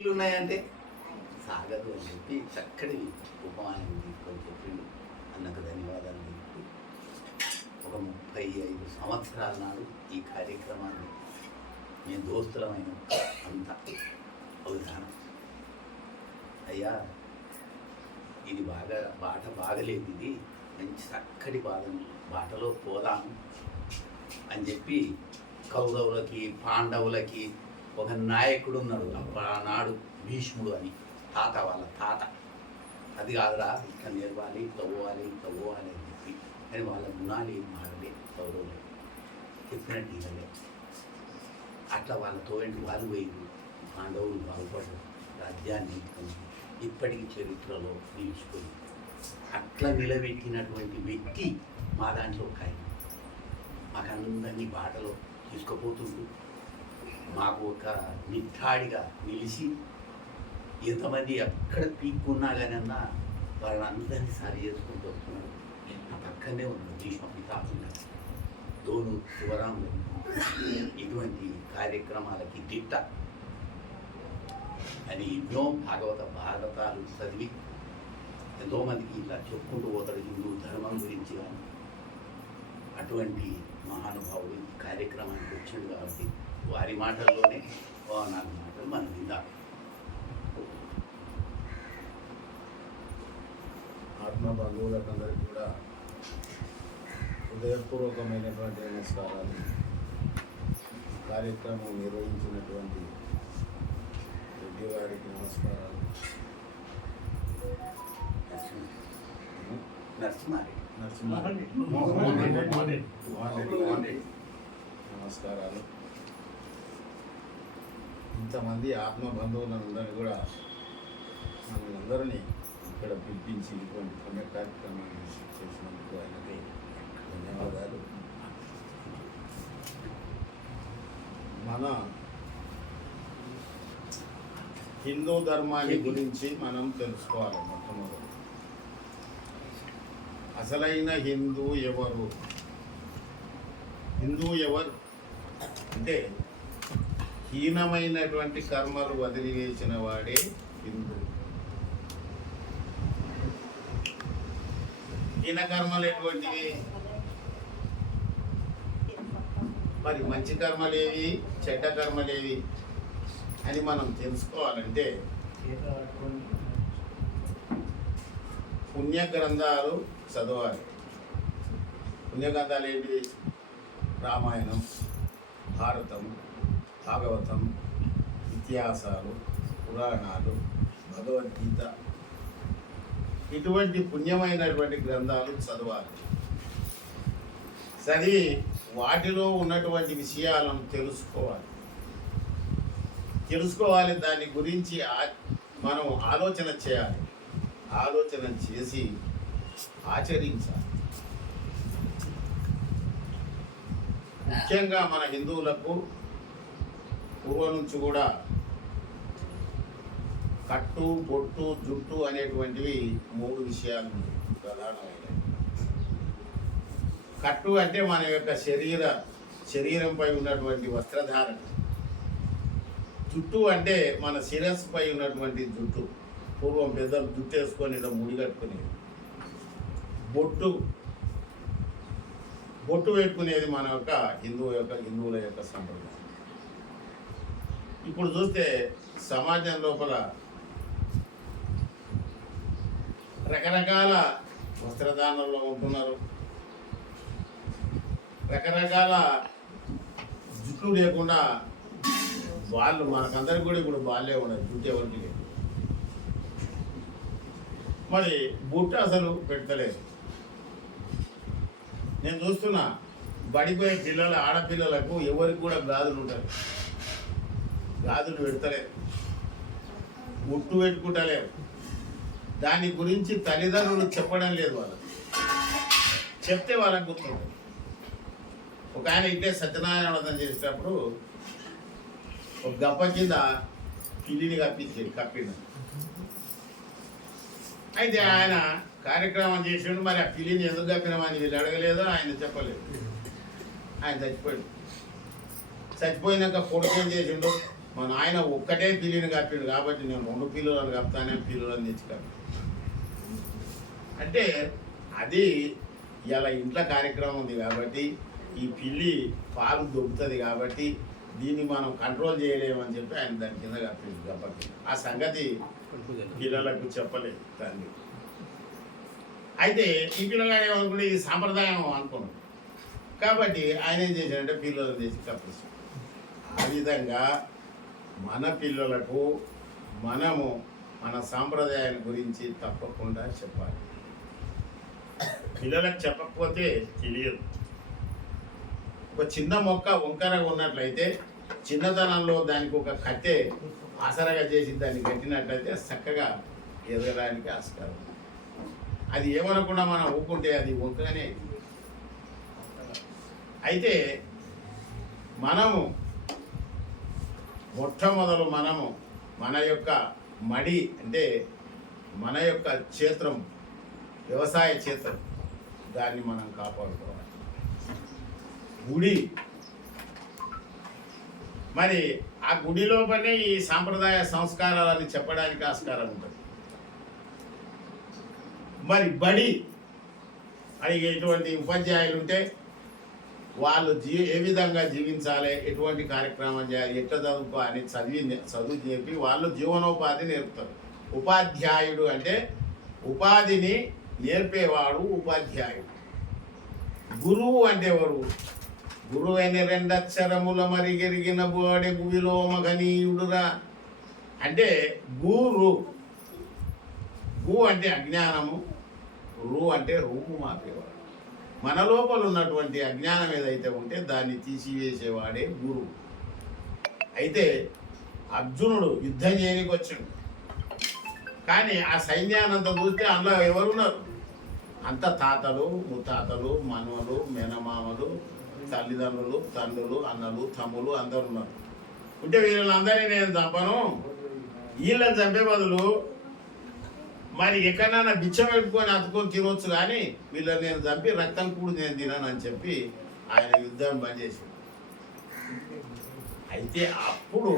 ఉన్నాయంటే సాగదు అని చెప్పి చక్కటి ఉపమానం తీసుకొని చెప్పిండు. అన్నకు ధన్యవాదాలు తెలుపుతూ ఒక ముప్పై ఐదు సంవత్సరాల నాడు ఈ కార్యక్రమాన్ని మేము దోస్తులమైన అంత అవధానం అయ్యా ఇది బాగా బాట బాగలేదు ఇది. మంచి చక్కటి బాధం బాటలో పోదాం అని చెప్పి కౌరవులకి పాండవులకి ఒక నాయకుడు ఉన్నాడు. అప్పుడు ఆనాడు భీష్ముడు అని. తాత వాళ్ళ తాత. అది కాదురా ఇట్లా నేర్వాలి ఇట్లా పోవాలి ఇట్లా పోవాలి అని చెప్పి. కానీ వాళ్ళ గుణాలు ఏం మారలే. కౌరవులు చెప్పినట్టు ఇవ్వలే అట్లా వాళ్ళతో ఏంటి వాళ్ళు పోయింది పాండవులు బాగుపడ్డారు. రాజ్యాన్ని ఇప్పటికీ చరిత్రలో నిలుచుకుంది. అట్లా నిలబెట్టినటువంటి వ్యక్తి మా దాంట్లో ఒక ఆయన. మాకందరినీ బాటలో తీసుకుపోతుంటూ మాకు ఒక నిట్టాడిగా నిలిచి ఎంతమంది ఎక్కడ పీక్కున్నా కానీ అన్న వాళ్ళని అందరినీ సరి చేసుకుంటూ వస్తున్నారు నా పక్కనే ఉన్నారు భీష్మ పితాకుండా దోను శివరాములు ఇటువంటి కార్యక్రమాలకి దిట్ట. అని ఎన్నో భాగవత భారతాలు చదివి ఎంతోమందికి ఇలా చెప్పుకుంటూ పోతాడు హిందూ ధర్మం గురించి కానీ అటువంటి మహానుభావుడు ఈ కార్యక్రమానికి వచ్చాడు కాబట్టి వారి మాటల్లోనే నాలుగు మాటలు మనం విందాం. ఆత్మ బంధువులకందరికీ కూడా హృదయపూర్వకమైనటువంటి నమస్కారాలు. కార్యక్రమం నిర్వహించినటువంటి రెడ్డి వారికి నమస్కారాలు. నరసింహారెడ్డి. నరసింహారెడ్డి. నమస్కారాలు. ఇంతమంది ఆత్మ బంధువులందరినీ కూడా మమ్మల్ని అందరినీ ఇక్కడ పిలిపించి ఇటువంటి పుణ్య కార్యక్రమాన్ని చేసినందుకు ఆయనకి ధన్యవాదాలు. మన హిందూ ధర్మాన్ని గురించి మనం తెలుసుకోవాలి మొట్టమొదటి. అసలైన హిందూ ఎవరు? హిందూ ఎవరు? అంటే హీనమైనటువంటి కర్మలు వదిలివేసిన వాడే హిందువు హీన కర్మలు ఎటువంటివి? మరి మంచి కర్మలేవి చెడ్డ కర్మలేవి అని మనం తెలుసుకోవాలంటే పుణ్య గ్రంథాలు చదవాలి. పుణ్య గ్రంథాలు ఏంటి రామాయణం భారతం భాగవతం ఇతిహాసాలు పురాణాలు భగవద్గీత ఇటువంటి పుణ్యమైనటువంటి గ్రంథాలు చదవాలి. చదివి వాటిలో ఉన్నటువంటి విషయాలను తెలుసుకోవాలి. తెలుసుకోవాలి దాని గురించి ఆ- మనం ఆలోచన చేయాలి. ఆలోచన చేసి ఆచరించాలి. ముఖ్యంగా మన హిందువులకు పూర్వం నుంచి కూడా కట్టు బొట్టు జుట్టు అనేటువంటివి మూడు విషయాలు ప్రధానమైనవి. కట్టు అంటే మన యొక్క శరీర శరీరంపై ఉన్నటువంటి వస్త్రధారణ. జుట్టు అంటే మన శిరస్సుపై ఉన్నటువంటి జుట్టు. పూర్వం పెద్దలు జుట్టు వేసుకొని ఇలా బొట్టు. బొట్టు పెట్టుకునేది మన యొక్క హిందువు యొక్క హిందువుల యొక్క సంప్రదాయం. ఇప్పుడు చూస్తే సమాజం లోపల రకరకాల వస్త్రదానంలో ఉంటున్నారు. రకరకాల జుట్టు లేకుండా వాళ్ళు మనకందరికి కూడా ఇప్పుడు బాల్యే ఉన్నారు జుట్టు ఎవరికి లేదు. మరి బుట్ట అసలు పెడతలేదు. నేను చూస్తున్నా బడిపోయే పిల్లల ఆడపిల్లలకు ఎవరికి కూడా గాజులు ఉంటారు గాజులు పెడతలేరు ముట్టు పెట్టుకుంటలేరు దాని గురించి తల్లిదండ్రులు చెప్పడం లేదు వాళ్ళకి. చెప్తే వాళ్ళకి గుర్తుంది ఒక ఆయన ఇట్టే సత్యనారాయణ వ్రతం చేసేటప్పుడు ఒక గప్ప కింద పిల్లిని కప్పించేది కప్పిండు. అయితే ఆయన కార్యక్రమం చేసిండు మరి ఆ పిల్లిని ఎందుకు కప్పినామని వీళ్ళు అడగలేదో ఆయన చెప్పలేదు. ఆయన చచ్చిపోయాడు. చచ్చిపోయినాక కొడుకు ఏం చేసిండు? మా నాయన ఒక్కటే పిల్లిని కప్పిండు కాబట్టి నేను రెండు పిల్లలను కప్తానే పిల్లలను తెచ్చి కప్పి అంటే అది ఇలా ఇంట్లో కార్యక్రమం ఉంది కాబట్టి ఈ పిల్లి పాలు దొబ్బుతుంది కాబట్టి దీన్ని మనం కంట్రోల్ చేయలేమని చెప్పి ఆయన దాని కింద కప్పిండు కాబట్టి ఆ సంగతి పిల్లలకు చెప్పలేదు దాన్ని. అయితే ఈ పిల్లగాడు ఏమనుకుంటే ఇది సాంప్రదాయం అనుకున్నాడు కాబట్టి ఆయన ఏం చేశాడంటే పిల్లలు తెచ్చి కప్పిస్తాడు. ఆ విధంగా మన పిల్లలకు మనము మన సాంప్రదాయాల గురించి తప్పకుండా చెప్పాలి. పిల్లలకు చెప్పకపోతే తెలియదు. ఒక చిన్న మొక్క వంకరగా ఉన్నట్లయితే చిన్నతనంలో దానికి ఒక కట్టె ఆసరగా చేసి దాన్ని కట్టినట్లయితే చక్కగా ఎదగడానికి ఆస్కారం. అది ఏమనకుండా మనం ఊకుంటే అది వంకగానే అయితే మనము మొట్టమొదలు మనము మన యొక్క మడి అంటే మన యొక్క క్షేత్రం వ్యవసాయ క్షేత్రం దాన్ని మనం కాపాడుకోవాలి. గుడి. మరి ఆ గుడి లోపలనే ఈ సాంప్రదాయ సంస్కారాలని చెప్పడానికి ఆస్కారం ఉంటుంది. మరి బడి. అడిగేటువంటి ఉపాధ్యాయులు ఉంటే వాళ్ళు జీ ఏ విధంగా జీవించాలి ఎటువంటి కార్యక్రమం చేయాలి ఎట్లా చదువుకో అని చదివి చదువు చెప్పి వాళ్ళు జీవనోపాధి నేర్పుతారు. ఉపాధ్యాయుడు అంటే ఉపాధిని నేర్పేవాడు ఉపాధ్యాయుడు. గురువు అంటే ఎవరు? గురువు అని రెండక్షరముల మరిగెరిగిన బోడె గువిలోమ గనీయుడురా అంటే గురు. గు అంటే అజ్ఞానము రు అంటే రూపు మాపేవాడు. మన లోపల ఉన్నటువంటి అజ్ఞానం ఏదైతే ఉంటే దాన్ని తీసివేసేవాడే గురువు. అయితే అర్జునుడు యుద్ధం చేయడానికి వచ్చాడు. కానీ ఆ సైన్యానంతా చూస్తే అందులో ఎవరున్నారు? అంత తాతలు ముత్తాతలు మనవలు మేనమామలు తల్లిదండ్రులు తండ్రులు అన్నలు తమ్ములు అందరు ఉన్నారు. ఉంటే వీళ్ళందరినీ నేను చంపను. వీళ్ళని చంపే బదులు మరి ఎక్కడైనా బిచ్చం పెట్టుకొని అతుకొని తినొచ్చు కానీ వీళ్ళని నేను చంపి రక్తం కూడా నేను తినను అని చెప్పి ఆయన యుద్ధం పనిచేసింది అయితే అప్పుడు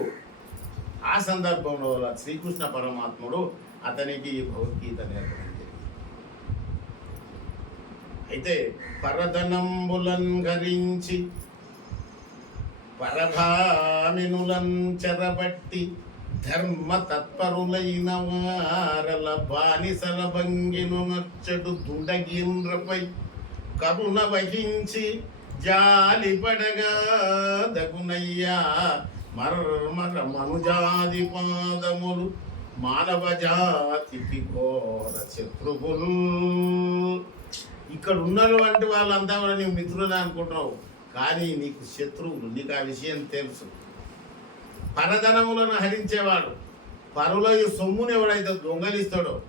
ఆ సందర్భంలో శ్రీకృష్ణ పరమాత్ముడు అతనికి ఈ భగవద్గీత నేర్పడం అయితే పరధనంబులన్ గరించి పరభామినులన్ చెరబట్టి ధర్మ తత్పరులైన వారల బానిసల భంగిను నచ్చడు దుండగింద్రపై కరుణ వహించి జాలిపడగా దగునయ్యా మర్మర మనుజాది పాదములు మానవ జాతికి ఘోర శత్రువులు. ఇక్కడ ఉన్నటువంటి వాళ్ళంతా కూడా నీ మిత్రులని అనుకుంటున్నావు. కానీ నీకు శత్రువులు నీకు ఆ విషయం తెలుసు. పరధనములను హరించేవాడు. పరుల సొమ్మును ఎవడైతే దొంగలిస్తాడో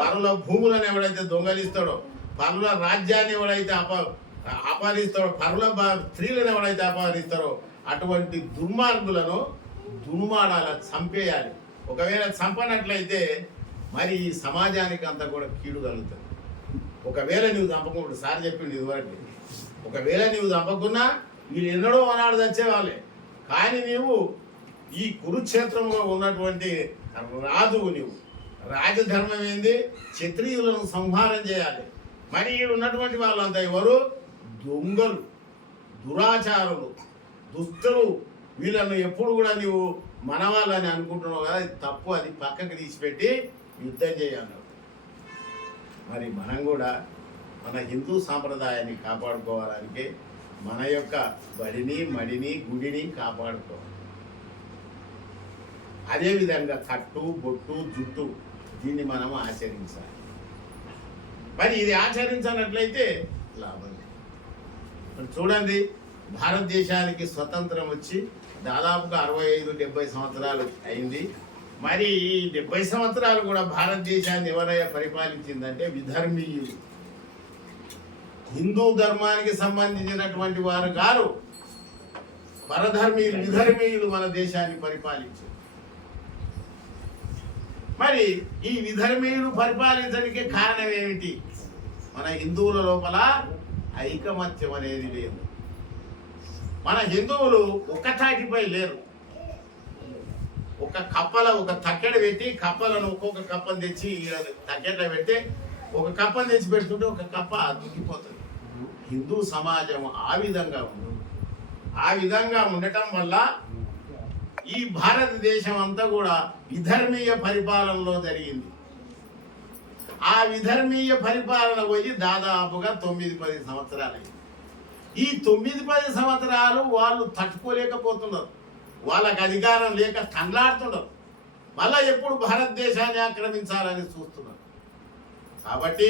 పరుల భూములను ఎవడైతే దొంగలిస్తాడో పరుల రాజ్యాన్ని ఎవడైతే అప అపహరిస్తాడో పరుల స్త్రీలను ఎవడైతే అపహరిస్తారో అటువంటి దుర్మార్గులను దుర్మాడాల చంపేయాలి. ఒకవేళ చంపనట్లయితే మరి ఈ సమాజానికి అంతా కూడా కీడు కలుగుతుంది. ఒకవేళ నువ్వు చంపకుండా సార్ చెప్పిండు ఇదివరకు. ఒకవేళ నువ్వు చంపకున్నా వీళ్ళు ఎన్నడో అనాడు చచ్చేవాళ్ళే. కానీ నీవు ఈ కురుక్షేత్రంలో ఉన్నటువంటి రాజువు నీవు. రాజధర్మం ఏంది? క్షత్రియులను సంహారం చేయాలి. మరి ఉన్నటువంటి వాళ్ళంతా ఎవరు? దొంగలు దురాచారులు దుస్తులు. వీళ్ళను ఎప్పుడు కూడా నీవు మనవాళ్ళని అనుకుంటున్నావు కదా అది తప్పు అది పక్కకి తీసిపెట్టి యుద్ధం చేయాలి. మరి మనం కూడా మన హిందూ సాంప్రదాయాన్ని కాపాడుకోవడానికి మన యొక్క బడిని మడిని గుడిని కాపాడుకోవాలి. అదేవిధంగా కట్టు బొట్టు జుట్టు దీన్ని మనం ఆచరించాలి. మరి ఇది ఆచరించినట్లయితే లాభం లేదు. చూడండి భారతదేశానికి స్వతంత్రం వచ్చి దాదాపుగా అరవై ఐదు డెబ్బై సంవత్సరాలు అయింది. మరి ఈ డెబ్బై సంవత్సరాలు కూడా భారతదేశాన్ని ఎవరైనా పరిపాలించిందంటే విధర్మీయులు. హిందూ ధర్మానికి సంబంధించినటువంటి వారు గారు పరధర్మీయులు విధర్మీయులు మన దేశాన్ని పరిపాలించారు. మరి ఈ విధర్మీయులు పరిపాలించడానికి కారణం ఏమిటి? మన హిందువుల లోపల ఐకమత్యం అనేది లేదు. మన హిందువులు ఒక్కతాటిపై లేరు. ఒక కప్పల ఒక తక్కెడ పెట్టి కప్పలను ఒక్కొక్క కప్పని తెచ్చి తక్కెట్లో పెడితే ఒక కప్పని తెచ్చి పెడుతుంటే ఒక కప్ప దుక్కిపోతుంది. హిందూ సమాజం ఆ విధంగా ఉంది. ఆ విధంగా ఉండటం వల్ల ఈ భారతదేశం అంతా కూడా విధర్మీయ పరిపాలనలో జరిగింది. ఆ విధర్మీయ పరిపాలన పోయి దాదాపుగా తొమ్మిది పది సంవత్సరాలు ఈ తొమ్మిది పది సంవత్సరాలు వాళ్ళు తట్టుకోలేకపోతున్నారు. వాళ్ళకి అధికారం లేక తండ్లాడుతున్నారు మళ్ళీ ఎప్పుడు భారతదేశాన్ని ఆక్రమించాలని చూస్తున్నారు. కాబట్టి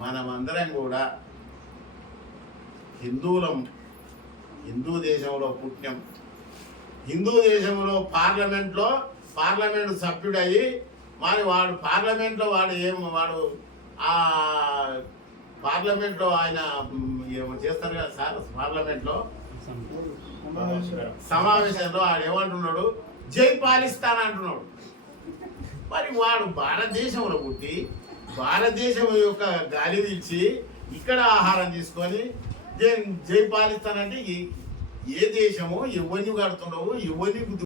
మనమందరం కూడా హిందువులం హిందూ దేశంలో పుట్టినాం హిందూ దేశంలో పార్లమెంట్లో పార్లమెంట్ సభ్యుడయ్యి మరి వాడు పార్లమెంట్లో వాడు ఏం వాడు ఆ పార్లమెంట్లో ఆయన ఏమో చేస్తారు కదా సార్ పార్లమెంట్లో? సమావేశంలో వాడు ఏమంటున్నాడు? జై పాలిస్తాన్ అంటున్నాడు. మరి వాడు భారతదేశంలో పుట్టి భారతదేశం యొక్క గాలి పీల్చి ఇక్కడ ఆహారం తీసుకొని జై జై పాలిస్తాన్ అంటే ఏ దేశమో ఎవరిని కడుతున్నావు ఎవరిని